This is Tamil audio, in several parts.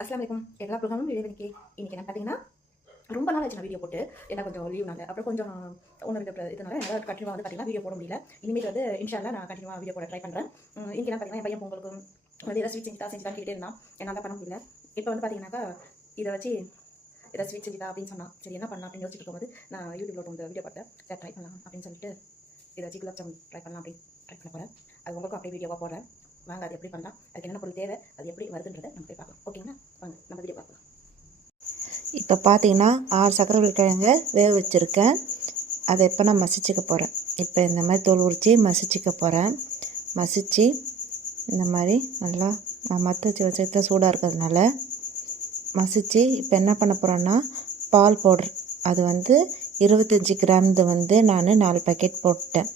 அஸ்லாம் வலைக்கும் எல்லா ப்ரோக்ராமும் வீடியோ இன்னைக்கு என்ன பார்த்தீங்கன்னா ரொம்ப நாள் ஆச்சு நான் வீடியோ போட்டு ஏன்னா கொஞ்சம் லீவ்னால அப்புறம் கொஞ்சம் ஒன்று இதனால என்னால் கண்டினியூவாக வந்து பார்த்தீங்கன்னா வீடியோ போட முடியல. இனிமேல் வந்து இன்ஷால்லா நான் கண்டினியூவாக வீடியோ போட ட்ரை பண்ணுறேன். இன்றைக்கி என்ன பார்த்தீங்கன்னா என் பையன் பொங்கலுக்கு வந்து ஏதாவது ஸ்வீட் செஞ்சுதான் கேட்டே இருந்தான். என்னால் தான் பண்ண முடியல. இப்போ வந்து பார்த்தீங்கன்னாக்கா இதை வச்சு ஏதாவது ஸ்வீட் செஞ்சுதா அப்படின்னு சொன்னான். சரி என்ன பண்ணலாம் அப்படின்னு யோசிச்சுட்டு இருக்கும்போது நான் யூடியூப்ல வந்து வீடியோ பார்த்தேன். சரி ட்ரை பண்ணலாம் அப்படின்னு சொல்லிட்டு இதை வச்சு குலாப் ஜாமுன் ட்ரை பண்ணலாம் அப்படின்னு ட்ரை பண்ண போகிறேன். அது உங்களுக்கும் அப்படியே வீடியோவாக போடுறேன். வாங்க அது எப்படி பண்ணலாம், அதுக்கு என்னென்ன பொருள் தேவை, அது எப்படி வருதுன்றதை நம்ம போய் பார்க்கலாம். ஓகேங்களா, வாங்க நம்ம வீடியோ பார்க்கலாம். இப்போ பார்த்தீங்கன்னா 6 சக்கரவள்ளிக்கிழங்க வேக வச்சுருக்கேன். அதை இப்போ நான் மசிச்சுக்க போகிறேன். இப்போ இந்த மாதிரி தோல் உரித்து மசிச்சுக்க போகிறேன். மசித்து இந்த மாதிரி நல்லா நான் மற்ற வச்சுக்கிட்ட சூடாக இருக்கிறதுனால மசித்து இப்போ என்ன பண்ண போகிறேன்னா பால் பவுடர் அது வந்து 25 கிராம் வந்து நான் 4 பேக்கெட் போட்டேன்.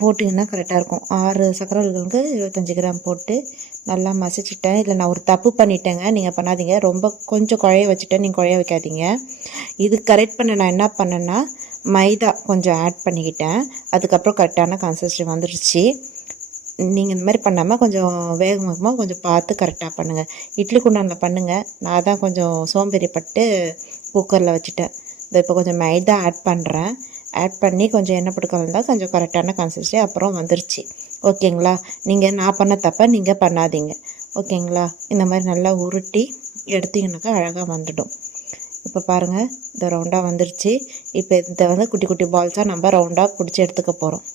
போட்டிங்கன்னா கரெக்டாக இருக்கும். 6 சக்கரவள்ளிகளுக்கு 25 கிராம் போட்டு நல்லா மசிச்சுட்டேன். இல்லை நான் ஒரு தப்பு பண்ணிட்டேங்க, நீங்கள் பண்ணாதீங்க. ரொம்ப கொஞ்சம் குழைய வச்சுட்டேன், நீங்கள் குழைய வைக்காதீங்க. இது கரெக்ட் பண்ண நான் என்ன பண்ணேன்னா மைதா கொஞ்சம் ஆட் பண்ணிக்கிட்டேன். அதுக்கப்புறம் கரெக்டான கன்சிஸ்டன்சி வந்துடுச்சு. நீங்கள் இந்த மாதிரி பண்ணாமல் கொஞ்சம் வேகமாக கொஞ்சம் பார்த்து கரெக்டாக பண்ணுங்கள். இட்லி குண்டானில் பண்ணுங்கள். நான் தான் கொஞ்சம் சோம்பேறிப்பட்டு குக்கரில் வச்சுட்டேன். இப்போ கொஞ்சம் மைதா ஆட் பண்ணுறேன். ஆட் பண்ணி கொஞ்சம் எண்ணெய் போட்டு கலந்தால் கொஞ்சம் கரெக்டான கன்சிஸ்டன்சி அப்புறம் வந்துருச்சு. ஓகேங்களா, நீங்கள் நான் பண்ண தப்ப நீங்கள் பண்ணாதீங்க. ஓகேங்களா, இந்த மாதிரி நல்லா உருட்டி எடுத்திங்கனாக்கா அழகாக வந்துடும். இப்போ பாருங்கள், இந்த ரவுண்டாக வந்துருச்சு. இப்போ இதை வந்து குட்டி குட்டி பால்ஸாக நம்ம ரவுண்டாக பிடிச்சி எடுத்துக்க போகிறோம்.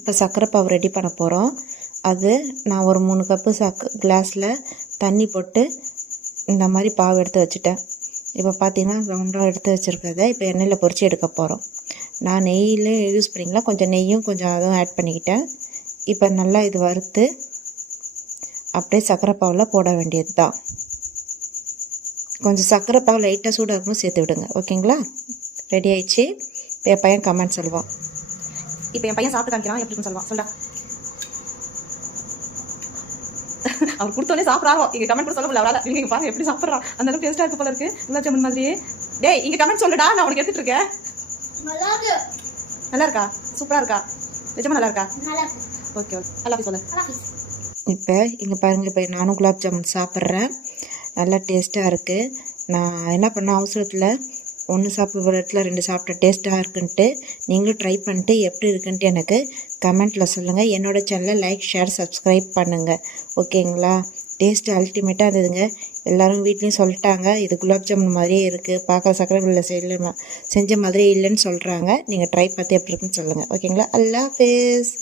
இப்போ சர்க்கரை பாவு ரெடி பண்ண போகிறோம். அது நான் ஒரு 3 கப்பு கிளாஸில் தண்ணி போட்டு இந்த மாதிரி பாவு எடுத்து வச்சுட்டேன். இப்போ பார்த்தீங்கன்னா ரவுண்டாக எடுத்து வச்சுருக்கிறத இப்போ எண்ணெயில் பொரித்து எடுக்க போகிறோம். நான் நெய்யில் யூஸ் பண்ணிக்கலாம், கொஞ்சம் நெய்யும் கொஞ்சம் அதுவும் ஆட் பண்ணிக்கிட்டேன். இப்போ நல்லா இது வறுத்து அப்படியே சர்க்கரை பாவில் போட வேண்டியது தான். கொஞ்சம் சர்க்கரை பாவு லைட்டாக சூடாக இருக்கும்போது சேர்த்து விடுங்க. ஓகேங்களா, ரெடி ஆயிடுச்சு. இப்போ என் பையன் கமெண்ட் சொல்லுவான். இப்போ என் பையன் சாப்பிட்டு காமிக்கிறான், எப்படி சொல்லுவான் சொல்ல. அவர் கொடுத்தோடனே சாப்பிட்றாரோ இங்கே கமெண்ட் கூட சொல்ல முடியல அவரால். நீங்கள் பாருங்க எப்படி சாப்பிட்றான், அந்த அளவுக்கு டேஸ்ட்டாக இருக்கு போல இருக்கு குலாப் ஜாமுன் மாதிரியே. டேய் இங்கே கமெண்ட் சொல்லுடா, நான் உனக்கு எடுத்துட்டு இருக்கேன். நல்லா இருக்கா, சூப்பராக இருக்கா, நிஜமா நல்லா இருக்கா? ஓகே ஓகே, நல்லா சொல்லு. இப்போ இங்கே பாருங்கள், இப்போ நானும் குலாப் ஜாமுன் சாப்பிட்றேன். நல்லா டேஸ்ட்டாக இருக்குது. நான் என்ன பண்ணேன் அவசரத்தில் 1 சாப்பிட்ற இடத்துல 2 சாப்பிட்ட டேஸ்ட்டாக இருக்குன்ட்டு நீங்களும் ட்ரை பண்ணிட்டு எப்படி இருக்குன்ட்டு எனக்கு கமெண்ட்டில் சொல்லுங்கள். என்னோடய சேனலை லைக் ஷேர் சப்ஸ்கிரைப் பண்ணுங்கள். ஓகேங்களா, டேஸ்ட்டு அல்டிமேட்டாக இருந்ததுங்க. எல்லோரும் வீட்லேயும் சொல்லிட்டாங்க இது குலாப் ஜாமுன் மாதிரியே இருக்குது, பார்க்க சக்கரை செஞ்ச மாதிரியே இல்லைன்னு சொல்கிறாங்க. நீங்கள் ட்ரை பார்த்து எப்படி இருக்குன்னு சொல்லுங்கள். ஓகேங்களா, அல்லாஹ் ஹாஃபிஸ்.